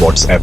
WhatsApp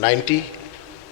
90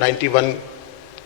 91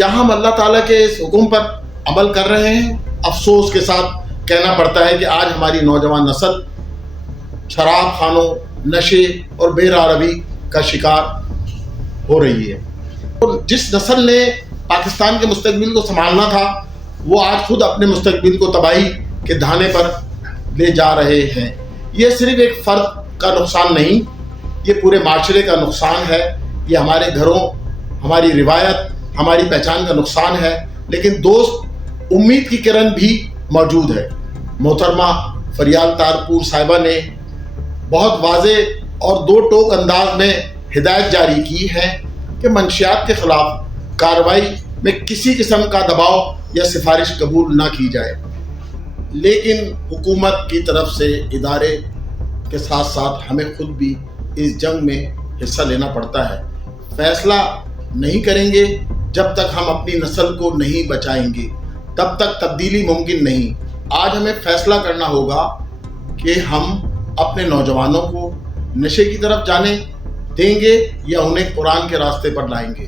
کیا ہم اللہ تعالیٰ کے اس حکم پر عمل کر رہے ہیں؟ افسوس کے ساتھ کہنا پڑتا ہے کہ آج ہماری نوجوان نسل شراب خانوں، نشے اور بے روی کا شکار ہو رہی ہے. اور جس نسل نے پاکستان کے مستقبل کو سنبھالنا تھا وہ آج خود اپنے مستقبل کو تباہی کے دہانے پر لے جا رہے ہیں. یہ صرف ایک فرد کا نقصان نہیں، یہ پورے معاشرے کا نقصان ہے. یہ ہمارے گھروں، ہماری روایت، ہماری پہچان کا نقصان ہے. لیکن دوست، امید کی کرن بھی موجود ہے. محترمہ فریال تارپور صاحبہ نے بہت واضح اور دو ٹوک انداز میں ہدایت جاری کی ہے کہ منشیات کے خلاف کارروائی میں کسی قسم کا دباؤ یا سفارش قبول نہ کی جائے. لیکن حکومت کی طرف سے ادارے کے ساتھ ساتھ ہمیں خود بھی اس جنگ میں حصہ لینا پڑتا ہے. فیصلہ نہیں کریں گے جب تک ہم اپنی نسل کو نہیں بچائیں گے، تب تک تبدیلی ممکن نہیں. آج ہمیں فیصلہ کرنا ہوگا کہ ہم اپنے نوجوانوں کو نشے کی طرف جانے دیں گے یا انہیں قرآن کے راستے پر لائیں گے.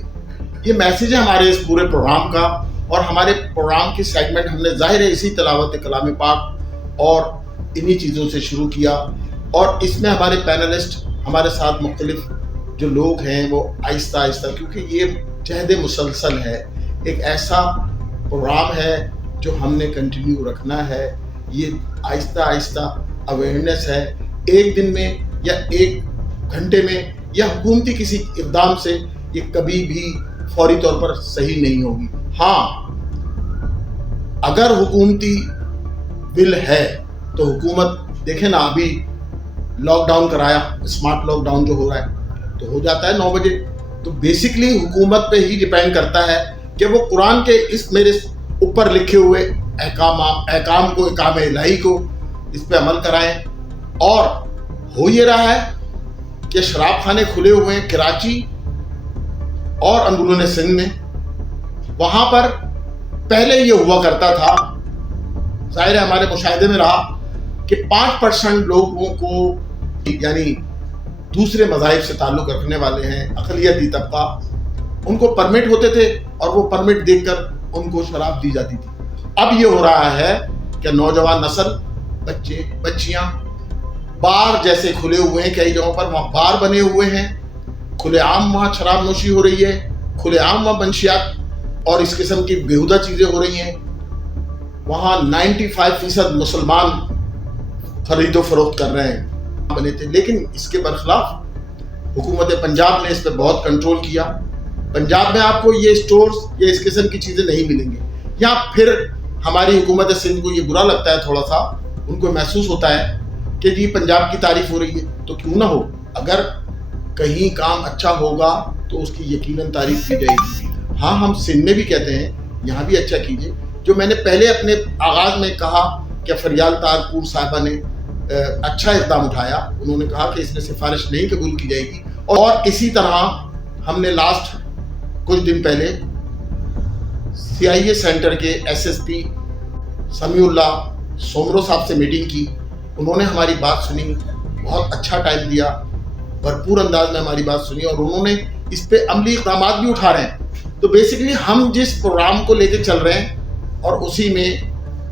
یہ میسیج ہے ہمارے اس پورے پروگرام کا، اور ہمارے پروگرام کی سیگمنٹ ہم نے ظاہر ہے اسی تلاوت کلام پاک اور انہی چیزوں سے شروع کیا. اور اس میں ہمارے پینلسٹ، ہمارے ساتھ مختلف جو لوگ ہیں وہ آہستہ آہستہ، کیونکہ یہ جہد مسلسل ہے، ایک ایسا پروگرام ہے جو ہم نے کنٹینیو رکھنا ہے. یہ آہستہ آہستہ اویئرنیس ہے. ایک دن میں یا ایک گھنٹے میں یا حکومتی کسی اقدام سے یہ کبھی بھی فوری طور پر صحیح نہیں ہوگی. ہاں، اگر حکومتی بل ہے تو حکومت، دیکھیں نا، ابھی لاک ڈاؤن کرایا، اسمارٹ لاک ڈاؤن جو ہو رہا ہے تو ہو جاتا ہے 9 بجے. تو بیسکلی حکومت پہ ہی ڈیپینڈ کرتا ہے کہ وہ قرآن کے اس میرے اوپر لکھے ہوئے احکام کو، احکام الہی کو اس پہ عمل کرائیں. اور ہو یہ رہا ہے کہ شراب خانے کھلے ہوئے ہیں کراچی اور اندرون سندھ میں. وہاں پر پہلے یہ ہوا کرتا تھا، ظاہر ہے ہمارے مشاہدے میں رہا کہ 5% لوگوں کو، یعنی دوسرے مذاہب سے تعلق رکھنے والے ہیں، اقلیتی طبقہ، ان کو پرمٹ ہوتے تھے اور وہ پرمٹ دیکھ کر ان کو شراب دی جاتی تھی. اب یہ ہو رہا ہے کہ نوجوان نسل، بچے بچیاں، بار جیسے کھلے ہوئے ہیں، کئی جگہوں پر وہاں بار بنے ہوئے ہیں، کھلے عام وہاں شراب نوشی ہو رہی ہے، کھلے عام وہاں منشیات اور اس قسم کی بیہودہ چیزیں ہو رہی ہیں. وہاں 95% مسلمان خرید و فروخت کر رہے ہیں بنے تھے. لیکن اس کے برخلاف حکومت پنجاب نے اس پہ بہت کنٹرول کیا. پنجاب میں آپ کو یہ سٹورز یا اس قسم کی چیزیں نہیں ملیں گی. یا پھر ہماری حکومت سندھ کو یہ برا لگتا ہے، تھوڑا سا ان کو محسوس ہوتا ہے کہ جی پنجاب کی تعریف ہو رہی ہے، تو کیوں نہ ہو، اگر کہیں کام اچھا ہوگا تو اس کی یقیناً تعریف کی جائے گی. ہاں، ہم سندھ میں بھی کہتے ہیں یہاں بھی اچھا کیجیے. جو میں نے پہلے اپنے آغاز میں کہا کہ فریال تارپور صاحبہ نے اچھا اقدام اٹھایا، انہوں نے کہا کہ اس میں سفارش نہیں قبول کی جائے گی. اور اسی طرح ہم نے لاسٹ کچھ دن پہلے CIA سینٹر کے SSP سمیع اللہ سومرو صاحب سے میٹنگ کی. انہوں نے ہماری بات سنی، بہت اچھا ٹائم دیا، بھرپور انداز میں ہماری بات سنی، اور انہوں نے اس پہ عملی اقدامات بھی اٹھا رہے ہیں. تو بیسکلی ہم جس پروگرام کو لے کے چل رہے ہیں اور اسی میں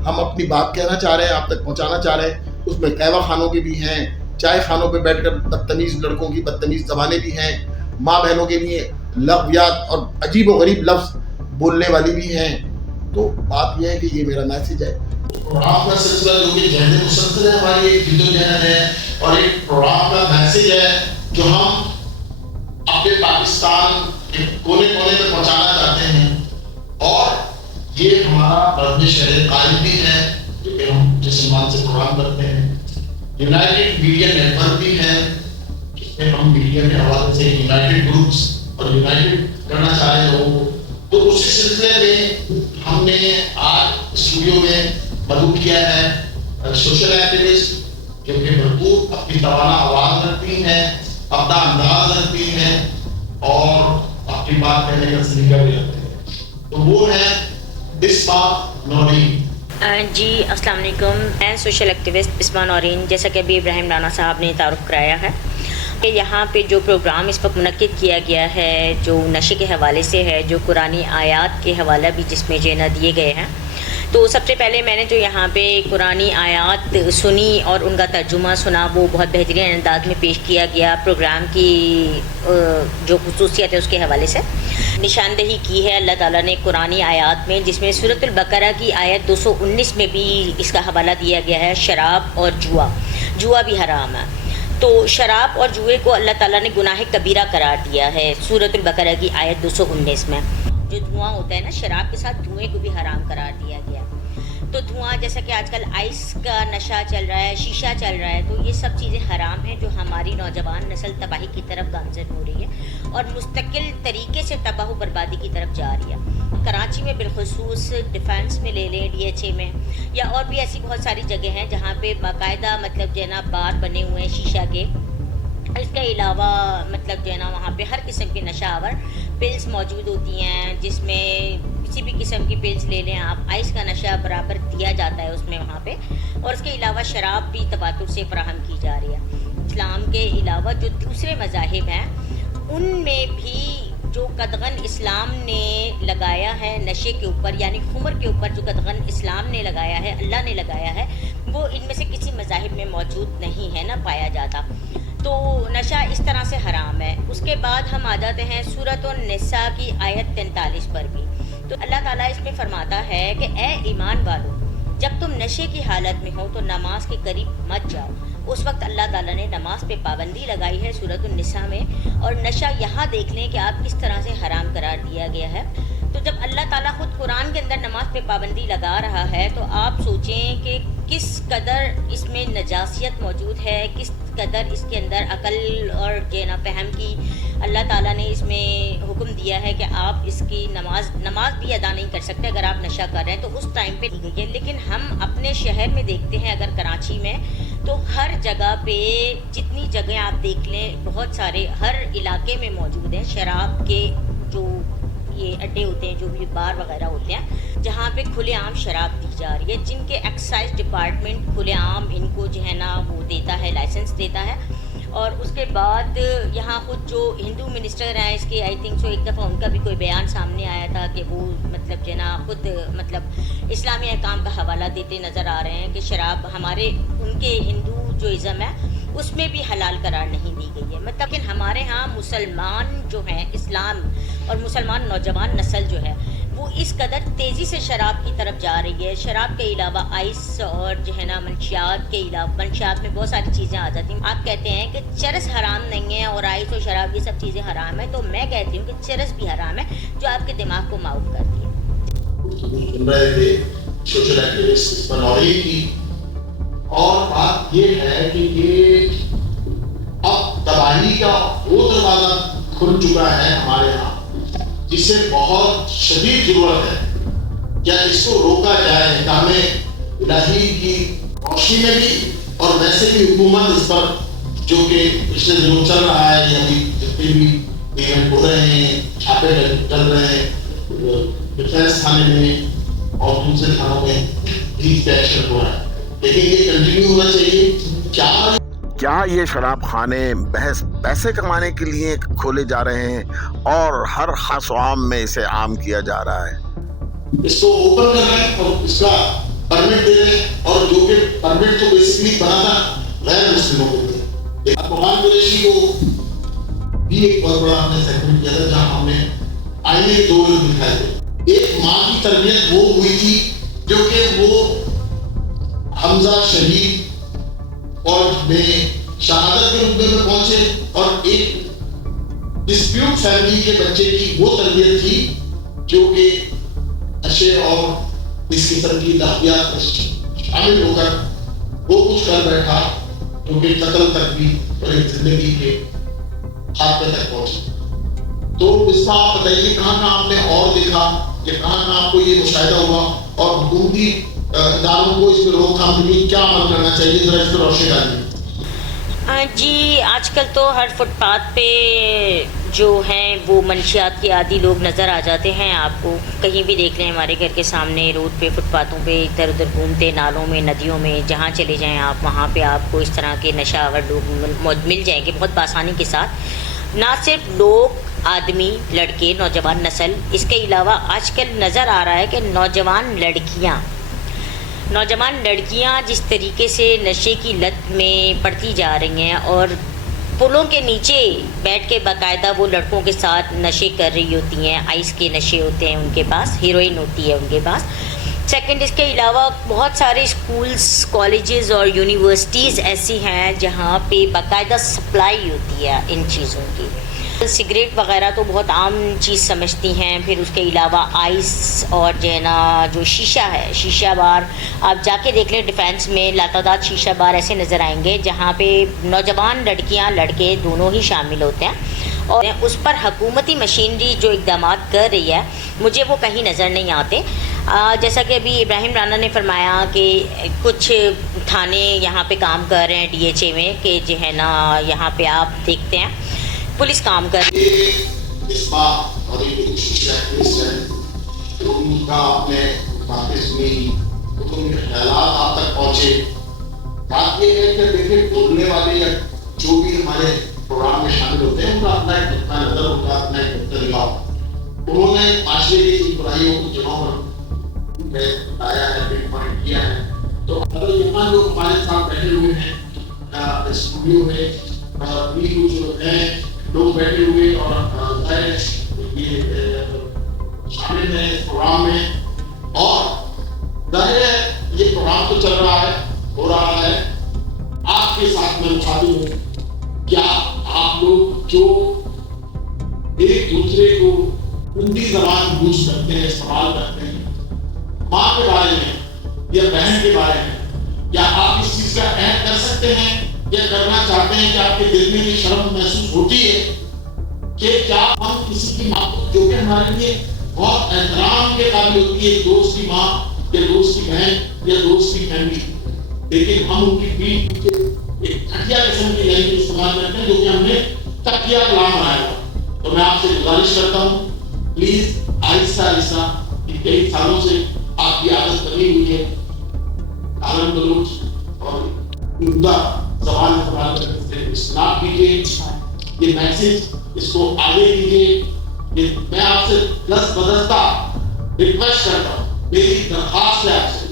ہم اپنی بات کہنا چاہ رہے ہیں، آپ تک پہنچانا چاہ رہے ہیں. اس میں قہوہ خانوں کے بھی ہیں، چائے خانوں پہ بیٹھ کر بدتمیز لڑکوں کی بدتمیز زبانیں بھی ہیں، ماں بہنوں کے لیے لغویات اور عجیب و غریب لفظ بولنے والی بھی ہیں. تو بات یہ ہے کہ یہ میرا میسیج ہے. پروگرام کا سلسلہ جو کہ جہد مسلسل ہے، ہماری ایک جدوجہد ہے اور ایک پروگرام کا میسیج ہے جو ہم اپنے پاکستان کے کونے کونے میں پہنچانا چاہتے ہیں. اور یہ ہمارا بردِ شہر قائم بھی ہے جو کہ ہم جس عنوان سے پروگرام کرتے ہیں. یونائٹڈ میڈیا نیٹ ورک بھی ہے، جس میں ہم میڈیا کے حوالے سے یونائٹڈ گروپس اور یونائٹڈ کرنا چاہ رہے لوگوں کو. تو اسی سلسلے میں ہم نے آج اسٹوڈیو میں مدعو کیا ہے سوشل ایکٹیوسٹ جو کہ بھرپور اپنی توانا آواز رکھتی ہیں، اپنا انداز رکھتی ہیں اور اپنی بات کہنے کا سلیقہ بھی رکھتے ہیں. تو وہ ہے بسمہ نورین. جی السلام علیکم. میں سوشل ایکٹیوسٹ بسمہ نورین، جیسا کہ ابھی ابراہیم رانا صاحب نے تعارف کرایا ہے. کہ یہاں پہ جو پروگرام اس وقت منعقد کیا گیا ہے جو نشے کے حوالے سے ہے، جو قرآنی آیات کے حوالہ بھی جس میں جو ہے نا دیے گئے ہیں، تو سب سے پہلے میں نے جو یہاں پہ قرآنی آیات سنی اور ان کا ترجمہ سنا، وہ بہت بہترین انداز میں پیش کیا گیا۔ پروگرام کی جو خصوصیت ہے اس کے حوالے سے نشاندہی کی ہے اللہ تعالیٰ نے قرآنی آیات میں، جس میں سورۃ البقرہ کی آیت 219 میں بھی اس کا حوالہ دیا گیا ہے، شراب اور جوا بھی حرام ہے۔ تو شراب اور جوئے کو اللہ تعالیٰ نے گناہ کبیرہ قرار دیا ہے سورۃ البقرہ کی آیت 219 میں۔ جو دھواں ہوتا ہے نا، شراب کے ساتھ دھوئیں کو بھی حرام قرار دیا گیا۔ تو دھواں جیسا کہ آج کل آئس کا نشہ چل رہا ہے، شیشہ چل رہا ہے، تو یہ سب چیزیں حرام ہیں جو ہماری نوجوان نسل تباہی کی طرف گامزن ہو رہی ہے اور مستقل طریقے سے تباہ و بربادی کی طرف جا رہی ہے۔ کراچی میں بالخصوص ڈیفینس میں لے لیں، DHA میں، یا اور بھی ایسی بہت ساری جگہ ہیں جہاں پہ باقاعدہ مطلب جو ہے نا بار بنے ہوئے ہیں شیشہ کے۔ اس کے علاوہ مطلب جو ہے نا وہاں پہ ہر قسم کی نشہ آور پلز موجود ہوتی ہیں، جس میں کسی بھی قسم کی پلز لے لیں آپ، آئس کا نشہ برابر دیا جاتا ہے اس میں وہاں پہ، اور اس کے علاوہ شراب بھی تواتر سے فراہم کی جا رہی ہے۔ اسلام کے علاوہ جو دوسرے مذاہب ہیں ان میں بھی جو قدغن اسلام نے لگایا ہے نشے کے اوپر، یعنی خمر کے اوپر جو قدغن اسلام نے لگایا ہے، اللہ نے لگایا ہے، وہ ان میں سے کسی مذاہب میں موجود نہیں ہے، نہ پایا جاتا۔ تو نشہ اس طرح سے حرام ہے۔ اس کے بعد ہم آ جاتے ہیں سورۃ النساء کی آیت 43 پر بھی۔ تو اللہ تعالیٰ اس میں فرماتا ہے کہ اے ایمان والو، جب تم نشے کی حالت میں ہو تو نماز کے قریب مت جاؤ۔ اس وقت اللہ تعالیٰ نے نماز پہ پابندی لگائی ہے سورۃ النساء میں، اور نشہ یہاں دیکھ لیں کہ آپ کس طرح سے حرام قرار دیا گیا ہے۔ تو جب اللہ تعالیٰ خود قرآن کے اندر نماز پہ پابندی لگا رہا ہے تو آپ سوچیں کہ کس قدر اس میں نجاسیت موجود ہے، کس قدر اس کے اندر عقل اور جینا فہم کی اللہ تعالیٰ نے اس میں حکم دیا ہے کہ آپ اس کی نماز بھی ادا نہیں کر سکتے اگر آپ نشہ کر رہے ہیں، تو اس ٹائم پہ دی گئی ہے۔ لیکن ہم اپنے شہر میں دیکھتے ہیں، اگر کراچی میں، تو ہر جگہ پہ جتنی جگہیں آپ دیکھ لیں، بہت سارے ہر علاقے میں موجود ہیں شراب کے جو یہ اڈے ہوتے ہیں، جو بھی بار وغیرہ ہوتے ہیں، جہاں پہ کھلے عام شراب دی جا رہی ہے، جن کے ایکسائز ڈپارٹمنٹ کھلے عام ان کو جو ہے نا وہ دیتا ہے، لائسنس دیتا ہے۔ اور اس کے بعد یہاں خود جو ہندو منسٹر ہیں اس کے، آئی تھنک سو ایک دفعہ ان کا بھی کوئی بیان سامنے آیا تھا کہ وہ مطلب جو ہے نا خود مطلب اسلامی احکام کا حوالہ دیتے نظر آ رہے ہیں کہ شراب ہمارے ان کے ہندو جو ازم ہے اس میں بھی حلال قرار نہیں دی گئی ہے۔ مطلب کہ ہمارے ہاں مسلمان جو ہیں، اسلام اور مسلمان نوجوان نسل جو ہے وہ اس قدر تیزی سے شراب کی طرف جا رہی ہے۔ شراب کے علاوہ آئس اور جو ہے نا منشیات کے علاوہ، منشیات میں بہت ساری چیزیں آ جاتی ہیں۔ آپ کہتے ہیں کہ چرس حرام نہیں ہے اور آئس اور شراب یہ سب چیزیں حرام ہیں، تو میں کہتی ہوں کہ چرس بھی حرام ہے، جو آپ کے دماغ کو معاف کرتی ہے۔ سوشل ایکٹیوسٹ منوری کی، اور بات یہ ہے کہ یہ اب تباہی کا وہ دروازہ کھل چکا ہے ہمارے ہاں، جس سے بہت شدید ضرورت ہے کیا اس کو روکا جائے۔ نظام الہی کی روشنی میں بھی اور ویسے بھی حکومت اس پر، جو کہ پچھلے دنوں چل رہا ہے، ابھی جتنے بھی ایونٹ ہو رہے ہیں، چھاپے چل رہے ہیں ڈیفینس تھانے میں اور دوسرے تھانوں میں، پولیس پہ ایکشن ہو رہا ہے، لیکن یہ کنٹینیو ہونا چاہیے۔ کیا یہ شراب خانے بحث پیسے کمانے کے لیے کھولے جا رہے ہیں اور ہر خاص و عام میں اسے عام کیا جا رہا ہے؟ اس کو اوپن کر رہے ہیں اور اس کا پرمٹ دے رہے ہیں، اور جو کہ پرمٹ تو بیسکلی بنا تھا غیر مسلموں کو دے۔ افغان قریشی کو بھی ایک بہت بڑا ہم نے سیگمنٹ کیا تھا جہاں ہم نے آئینے کے 2 لوگ دکھائے تھے۔ ایک ماں کی تربیت وہ ہوئی تھی جو کہ وہ حمزہ شہید فوج میں شہادت کے رتبے میں پہنچے، اور ایک ڈسپیوٹ فیملی کے بچے کی وہ تربیت تھی جو کہ نشے اور اس قسم کی لحظیات میں شامل ہو کر وہ کچھ کر بیٹھا جو کہ قتل تک بھی اور ایک زندگی کے خاتمے تک پہنچے۔ تو اس کا آپ بتائیے کہاں کہاں آپ نے اور دیکھا کہ کہاں کہاں آپ کو یہ مشاہدہ ہوا، اور حکومتی اداروں کو اس پہ روک تھام کے لیے کیا عمل کرنا چاہیے، ذرا اس پہ روشنی ڈالیے۔ جی، آج کل تو ہر فٹ پاتھ پہ جو ہیں وہ منشیات کے عادی لوگ نظر آ جاتے ہیں آپ کو. کہیں بھی دیکھ لیں ہمارے گھر کے سامنے روڈ پہ فٹ پاتھوں پہ ادھر ادھر گھومتے, نالوں میں ندیوں میں جہاں چلے جائیں آپ وہاں پہ آپ کو اس طرح کے نشہ آور لوگ مل جائیں گے بہت بآسانی کے ساتھ. نہ صرف لوگ, آدمی, لڑکے, نوجوان نسل, اس کے علاوہ آج کل نظر آ رہا ہے کہ نوجوان لڑکیاں جس طریقے سے نشے کی لت میں پڑتی جا رہی ہیں اور پلوں کے نیچے بیٹھ کے باقاعدہ وہ لڑکوں کے ساتھ نشے کر رہی ہوتی ہیں. آئس کے نشے ہوتے ہیں ان کے پاس, ہیروئن ہوتی ہے ان کے پاس. سیکنڈ, اس کے علاوہ بہت سارے اسکولز, کالجز اور یونیورسٹیز ایسی ہیں جہاں پہ باقاعدہ سپلائی ہوتی ہے ان چیزوں کی. سگریٹ وغیرہ تو بہت عام چیز سمجھتی ہیں. پھر اس کے علاوہ آئس اور جو ہے نا جو شیشہ ہے, شیشہ بار آپ جا کے دیکھ لیں ڈیفینس میں لاتعداد شیشہ بار ایسے نظر آئیں گے جہاں پہ نوجوان لڑکیاں لڑکے دونوں ہی شامل ہوتے ہیں. اور اس پر حکومتی مشینری جو اقدامات کر رہی ہے مجھے وہ کہیں نظر نہیں آتے. جیسا کہ ابھی ابراہیم رانا نے فرمایا کہ کچھ تھانے یہاں پہ کام کر رہے ہیں DHA میں کہ جو ہے نا یہاں پہ آپ دیکھتے ہیں پولیس کام کر رہی ہے. اس بات اور ایک کوشش ہے تو ان کا اپنے باتیں سنی تو ان کے خیالات آپ تک پہنچے. بات یہ ہے کہ دیکھیں بولنے والے یا جو بھی ہمارے پروگرام میں شامل ہوتے ہیں ان کا اپنا ایک نقطہ نظر ہوتا ہے, اپنا ایک نقطہ نگاہ. انہوں نے معاشرے کی برائیوں کو جگہوں پر بتایا ہے, پن پوائنٹ کیا ہے. تو یہاں جو ہمارے ساتھ بیٹھے ہوئے ہیں اسٹوڈیو میں جو ہیں لوگ بیٹھے ہوئے اور یہ شامل ہیں اس پروگرام میں, اور ظاہر ہے یہ پروگرام تو چل رہا ہے, ہو رہا ہے. آپ کے ساتھ میں مخاطب ہوں, کیا آپ لوگ جو ایک دوسرے کو ہندی زبان یوز کرتے ہیں, استعمال کرتے ہیں ماں کے بارے میں یا بہن کے بارے میں, کیا آپ اس چیز کا عہد کر سکتے ہیں یا کرنا چاہتے ہیں کہ آپ کے دل میں یہ شرم محسوس ہوتی ہے کہ کیا ہم کسی کی ماں کو, جو کہ ہمارے لیے بہت احترام کے قابل ہوتی ہے, دوست کی ماں یا دوست کی بہن یا دوست کی فیملی, لیکن ہم ان کی پیٹھ پیچھے ایک گھٹیا قسم کی لینگویج استعمال کرتے ہیں جو کہ ہم نے تکیہ کلام بنایا ہوا. تو میں آپ سے گزارش کرتا ہوں پلیز آہستہ آہستہ کئی سالوں سے آپ کی عادت بنی ہوئی ہے گالن گلوچ اور اردو زبان استعمال کرنے سے اجتناب کیجیے. یہ میسج اس کو آگے کیجیے. میں آپ سے دست بدستہ ریکویسٹ کرتا ہوں, میری درخواست ہے آپ سے,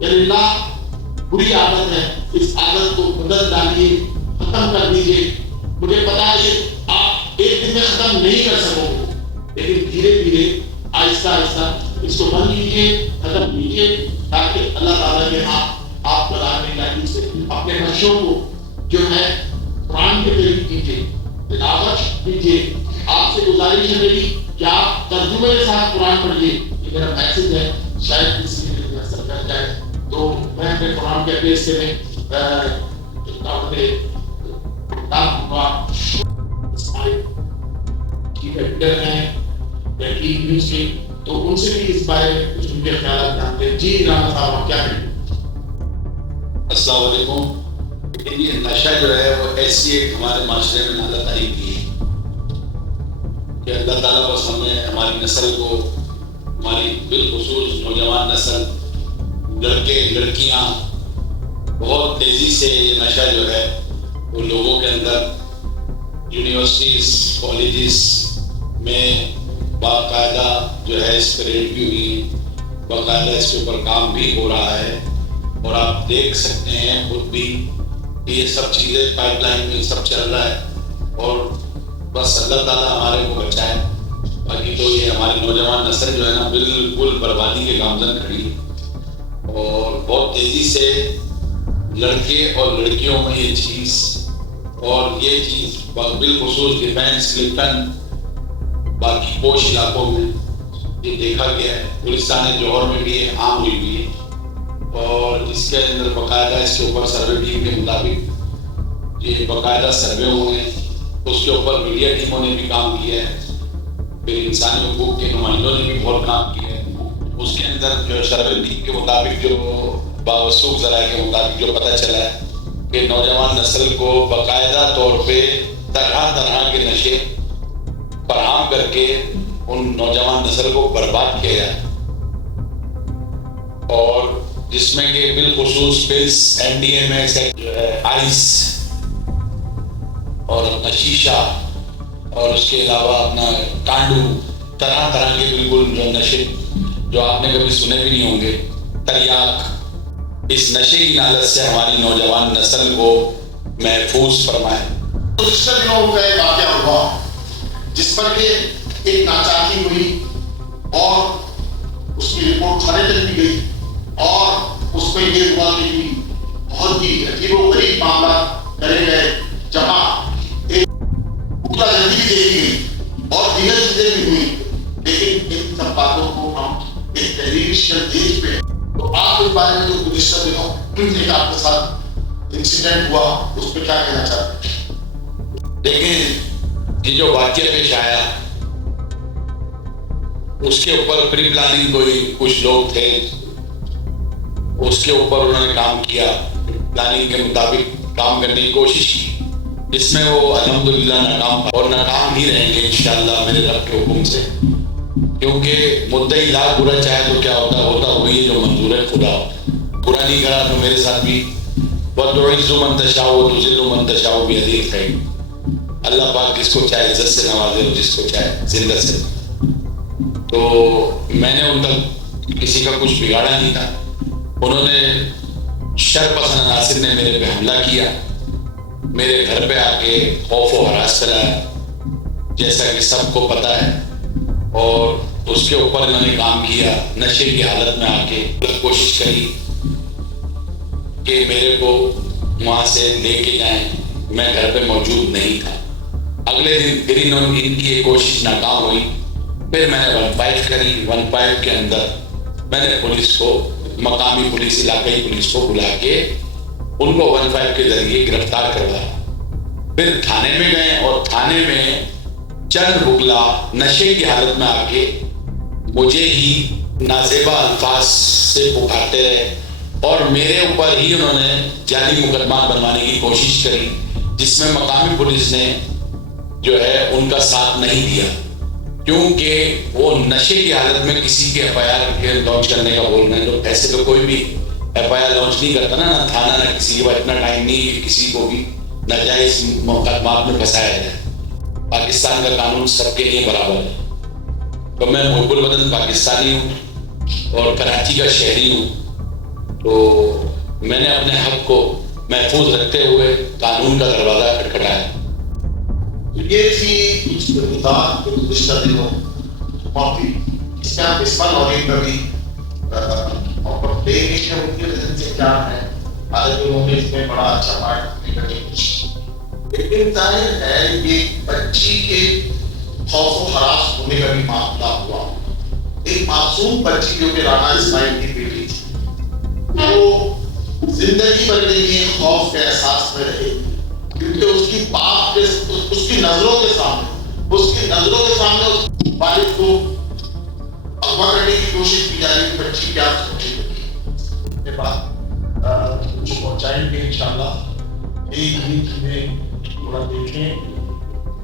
یعنی اللہ بری عادت ہے, اس عادت کو بدل ڈالیے, ختم کر دیجیے. مجھے پتا ہے کہ آپ ایک دن میں ختم نہیں کر سکو گے, لیکن دھیرے دھیرے آہستہ آہستہ اس کو بند کیجیے, ختم کیجیے, تاکہ اللہ تعالیٰ کے ہاں آپ کلام الہی سے اپنے بچوں کو جو ہے قرآن کے طریقے کیجیے, تلاوت کیجیے. آپ سے گزارش ہے میری کہ آپ ترجمے کے ساتھ قرآن پڑھیے. یہ میرا میسج ہے, شاید کسی نے اثر کر جائے. تو میں اپنے قرآن کے پیش سے تو ان سے بھی اس بارے میں کچھ ان کے خیالات جانتے ہیں. جی رانا صاحب آپ کیا کہیں؟ السلام علیکم. یہ نشہ جو ہے وہ ایسی ایک ہمارے معاشرے میں اللہ تعالیٰ کی ہے کہ اللہ تعالیٰ بس ہمیں ہماری نسل کو, ہماری بالخصوص نوجوان نسل, لڑکے لڑکیاں بہت تیزی سے یہ نشہ جو ہے وہ لوگوں کے اندر یونیورسٹیز کالجز میں باقاعدہ جو ہے اسپریڈ بھی ہوئی, باقاعدہ اس کے اوپر کام بھی ہو رہا ہے. اور آپ دیکھ سکتے ہیں خود بھی کہ یہ سب چیزیں پائپ لائن میں سب چل رہا ہے. اور بس اللہ تعالیٰ ہمارے کو بچائے, باقی تو یہ ہماری نوجوان نسل جو ہے نا بالکل بربادی کے گامزن کھڑی ہے. اور بہت تیزی سے لڑکے اور لڑکیوں میں یہ چیز, اور یہ چیز بالخصوص ڈیفینس کلفٹن باقی پوش علاقوں میں یہ دیکھا گیا ہے. گلستان جوہر میں بھی یہ عام ہوئی ہوئی ہے. اور اس کے اندر باقاعدہ اس کے اوپر سروے ٹیم کے مطابق یہ باقاعدہ سروے ہوئے ہیں. اس کے اوپر میڈیا ٹیموں نے بھی کام کیا ہے, پھر انسانی حقوق کے نمائندوں نے بھی بہت کام کیا ہے. اس کے اندر جو سروے ٹیم کے مطابق جو باوثوق ذرائع کے مطابق جو پتہ چلا ہے کہ نوجوان نسل کو باقاعدہ طور پہ طرح طرح کے نشے فراہم کر کے ان نوجوان نسل کو برباد کیا جائے، اور جس میں کہ بالخصوص پلس، MDMA، آئس اور اپنا شیشہ اور اس کے علاوہ اپنا کانڈو، طرح طرح کے بالکل جو نشے جو آپ نے کبھی سنے بھی نہیں ہوں گے، تریاک، اس نشے کی نالت سے ہماری نوجوان نسل کو محفوظ فرمائے۔ گزشتہ دنوں کا ایک واقعہ ہوا جس پر کہ ایک ناچاکی ہوئی اور اس کی رپورٹ تھانے تک دی گئی، اور اس میں یہ ہوا کہ بہت ہی عجیب و غریب معاملہ کرے گئے، جہاں ایک پختہ جلدی بھی دے دی گئی اور دیگر چیزیں بھی ہوئی، لیکن ان سب باتوں کو ہم ایک تحریری دیش پہ، تو آپ اس بارے میں جو گزشتہ دنوں ایک آپ کے ساتھ انسیڈنٹ ہوا اس پہ کیا کہنا چاہتے ہیں؟ دیکھیں، یہ جو واقعہ پیش آیا اس کے اوپر پری پلاننگ کوئی کچھ لوگ تھے، اس کے اوپر انہوں نے کام کیا، پلاننگ کے مطابق کام کرنے کی کوشش کی، اس میں وہ الحمدللہ ناکام اور ناکام ہی رہیں گے انشاءاللہ میرے رب کے حکم سے، کیونکہ مدعی لاکھ برا چاہے تو کیا ہوتا وہی ہے جو منظور ہے خدا ہوتا۔ برا نہیں کرا تو میرے ساتھ بھی وَتُعِزُّ مَن تَشَاءُ وَتُذِلُّ مَن تَشَاءُ بِيَدِهِ الْخَيْرُ، اللہ پاک جس کو چاہے عزت سے نوازے اور جس کو چاہے ذلت سے۔ تو میں نے ان تک کسی کا کچھ بگاڑا نہیں تھا، انہوں نے شر پسند عناصر نے میرے پہ حملہ کیا، میرے گھر پہ آ کے خوف و ہراس کرایا جیسا کہ سب کو پتہ ہے، اور اس کے اوپر انہوں نے کام کیا، نشے کی حالت میں آ کے کوشش کری کہ میرے کو وہاں سے لے کے جائیں، میں گھر پہ موجود نہیں تھا۔ اگلے دن پھر انہوں ان کی یہ کوشش ناکام ہوئی، پھر میں نے 15 کری، 15 کے اندر میں نے پولیس کو، مقامی پولیس، علاقائی پولیس کو بلا کے ان کو 15 کے ذریعے گرفتار کروایا۔ پھر تھانے میں گئے اور تھانے میں چند بگلا نشے کی حالت میں آ کے مجھے ہی نازیبا الفاظ سے پکارتے رہے، اور میرے اوپر ہی انہوں نے جعلی مقدمات بنوانے کی کوشش کری، جس میں مقامی پولیس نے جو ہے ان کا ساتھ نہیں دیا، کیونکہ وہ نشے کی حالت میں کسی کے FIR لانچ کرنے کا بول رہے ہیں، تو ایسے تو کوئی بھی FIR لانچ نہیں کرتا نا تھانہ، نہ کسی کے پاس اتنا ٹائم نہیں کہ کسی کو بھی ناجائز مقدمات میں پھنسایا جائے۔ پاکستان کا قانون سب کے لیے برابر ہے، تو میں محب الوطن پاکستانی ہوں اور کراچی کا شہری ہوں، تو میں نے اپنے حق کو محفوظ رکھتے ہوئے قانون کا دروازہ کھٹکھٹایا۔ یہ تھی کچھ اتفاق جو گزشتہ دنوں معافی، اس میں آپ اسمال نوری کا بھی اور دے گی کہ ان کے ذہن سے کیا ہے، آج انہوں نے اس میں بڑا اچھا پارٹ کرنے کی کوشش، لیکن ظاہر ہے یہ بچی کے خوف و ہراس ہونے کا بھی معاملہ ہوا۔ ایک معصوم بچی جو کہ رانا اسماعیل کی بیٹی تھی، وہ زندگی بھر کے لیے خوف کے احساس میں رہے، کیونکہ اس کی باپ کے، اس کی نظروں کے سامنے اس والد کو اغوا کرنے کی کوشش کی جا رہی ہے۔ بچی کیا سوچے گی، اس کے بعد جو پہنچائیں گے انشاءاللہ، ایک ہی چیزیں تھوڑا دیکھیں،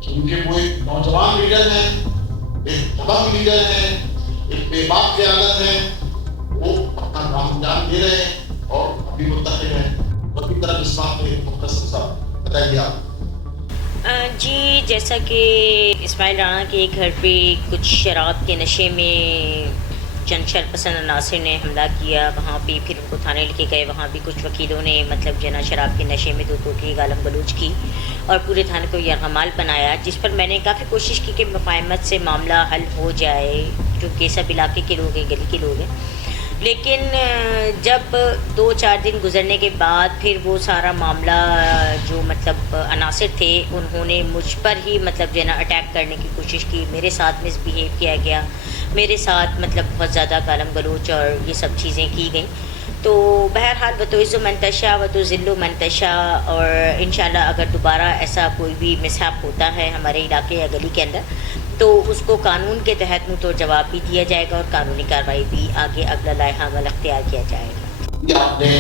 کیونکہ وہ ایک نوجوان لیڈر ہیں، ایک تباہ لیڈر ہیں، ایک بے باک قیادت ہے، وہ اپنا کام انجام دے رہے ہیں اور ابھی متحد ہیں۔ ابھی طرح اس بات میں مختصر صاحب بتائیے آپ۔ جی، جیسا کہ اسماعیل رانا کے گھر پہ کچھ شراب کے نشے میں چند شر پسند عناصر نے حملہ کیا، وہاں پہ پھر ان کو تھانے لے کے گئے، وہاں بھی کچھ وکیلوں نے مطلب جو ہے نا شراب کے نشے میں دو کی گالم گلوچ کی اور پورے تھانے کو یرغمال بنایا، جس پر میں نے کافی کوشش کی کہ مفاہمت سے معاملہ حل ہو جائے، کیونکہ سب علاقے کے لوگ ہیں، گلی کے لوگ ہیں۔ لیکن جب 2-4 دن گزرنے کے بعد پھر وہ سارا معاملہ جو مطلب عناصر تھے انہوں نے مجھ پر ہی مطلب جو ہے نا اٹیک کرنے کی کوشش کی، میرے ساتھ مس بیہیو کیا گیا، میرے ساتھ مطلب بہت زیادہ گالم گلوچ اور یہ سب چیزیں کی گئیں۔ تو بہرحال وتعز من تشاء وتذل من تشاء، اور انشاءاللہ اگر دوبارہ ایسا کوئی بھی مسہپ ہوتا ہے ہمارے علاقے یا گلی کے اندر تو اس کو قانون کے تحت منہ توڑ جواب بھی دیا جائے گا اور قانونی کارروائی بھی آگے اگلا لائحہ عمل اختیار کیا جائے گا۔ یہ آپ نے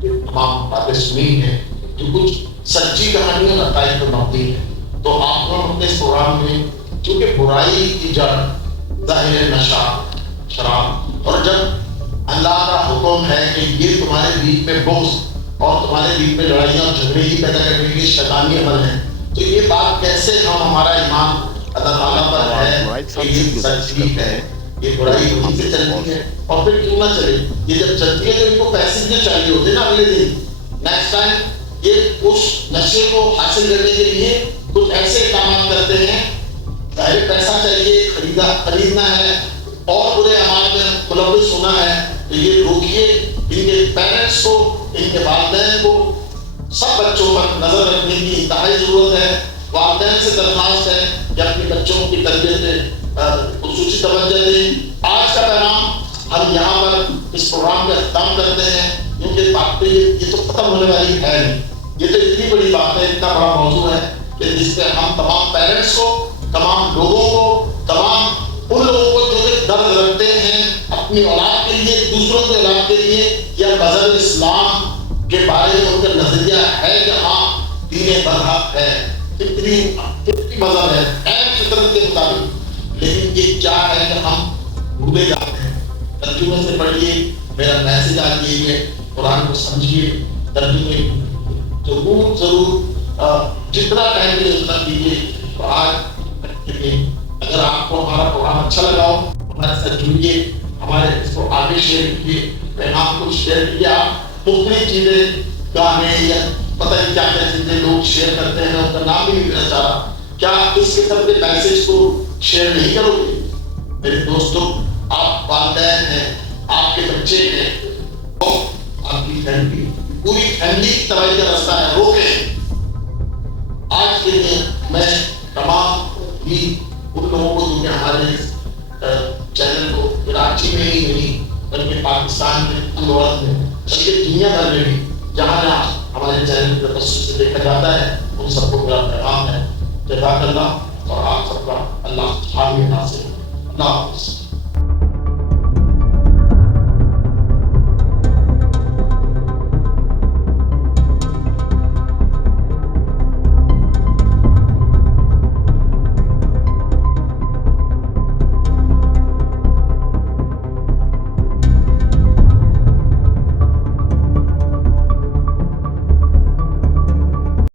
تمام باتیں سنی ہیں جو کچھ سچی کہانیوں نتائج پر مبنی ہے، تو آپ کو اپنے اس پروگرام میں چونکہ برائی کی جڑ ظاہر نشہ شراب، اور جب اللہ کا حکم ہے کہ یہ تمہارے بیچ میں بغض اور تمہارے بیچ میں لڑائیاں اور جھگڑے ہی پیدا کرنے کے شیطانی عمل ہیں، تو یہ بات کیسے ہمارا ایمان اللہ تعالیٰ پر ہے کہ یہ سچ ٹھیک ہے، یہ برائی وہیں سے چلتی ہے، اور پھر کیوں نہ چلے؟ یہ جب چلتی ہے تو ان کو پیسے بھی چاہیے ہوتے نا اگلے دن نیکسٹ ٹائم، یہ اس نشے کو حاصل کرنے کے لیے کچھ ایسے اقدامات کرتے ہیں، ظاہر پیسہ چاہیے، خریدنا ہے اور برے اعمال میں ملوث ہونا ہے، تو یہ روکیے۔ ان کے پیرنٹس کو، ان کے والدین کو سب بچوں پر نظر رکھنے کی انتہائی ضرورت ہے۔ والدین سے درخواست ہے کہ اپنے بچوں کی تربیت میں خصوصی توجہ دیں۔ آج کا پیغام ہم یہاں پر اس پروگرام کا اختتام کرتے ہیں، کیونکہ بات یہ تو ختم ہونے والی ہے نہیں، یہ تو اتنی بڑی بات ہے، اتنا بڑا موضوع ہے کہ جس پہ ہم تمام پیرنٹس کو، تمام لوگوں کو، تمام ان لوگوں کو جو کہ درد رکھتے ہیں اپنی اولاد کے لیے، دوسروں کی اولاد کے لیے، یا مذہب اسلام کے بارے میں ان کا نظریہ ہے کہ ہاں دین برحق ہے، فطری مذہب ہے عین فطرت کے مطابق، لیکن یہ کیا ہے کہ ہم بھولے جاتے ہیں۔ ترجمے سے پڑھیے، میرا میسج آج یہی ہے، قرآن کو سمجھیے، ترجمے ضرور جتنا ٹائم ملے اتنا دیجیے۔ تو آج اگر آپ کو ہمارا پروگرام اچھا لگا ہو، ہمارے ساتھ جڑیے، ہمارے اس کو آگے شیئر کیجیے، پیغام کو شیئر کیجیے۔ آپ مختلف چیزیں، گانے یا پتہ نہیں کیا کیا چیزیں لوگ شیئر کرتے ہیں، ان کا نام بھی نہیں لینا چاہ رہا، کیا اس قسم کے میسج کو شیئر نہیں کرو گے؟ میرے دوستوں، آپ والدین ہیں، آپ کے بچے ہیں، آپ کی فیملی، پوری فیملی کی تباہی کا راستہ ہے، روکیں۔ آج کے دن میں تمام بھی ان لوگوں کو جو کہ ہمارے چینل کو کراچی میں ہی نہیں بلکہ پاکستان میں، پورے میں، بلکہ دنیا بھر میں بھی جہاں جہاں ہمارے چینل کے تبصرے سے دیکھا جاتا ہے، ان سب کو میرا پیغام ہے، جزاک اللہ، اور آپ سب کا اللہ حامی ناصر۔ اللہ حافظ۔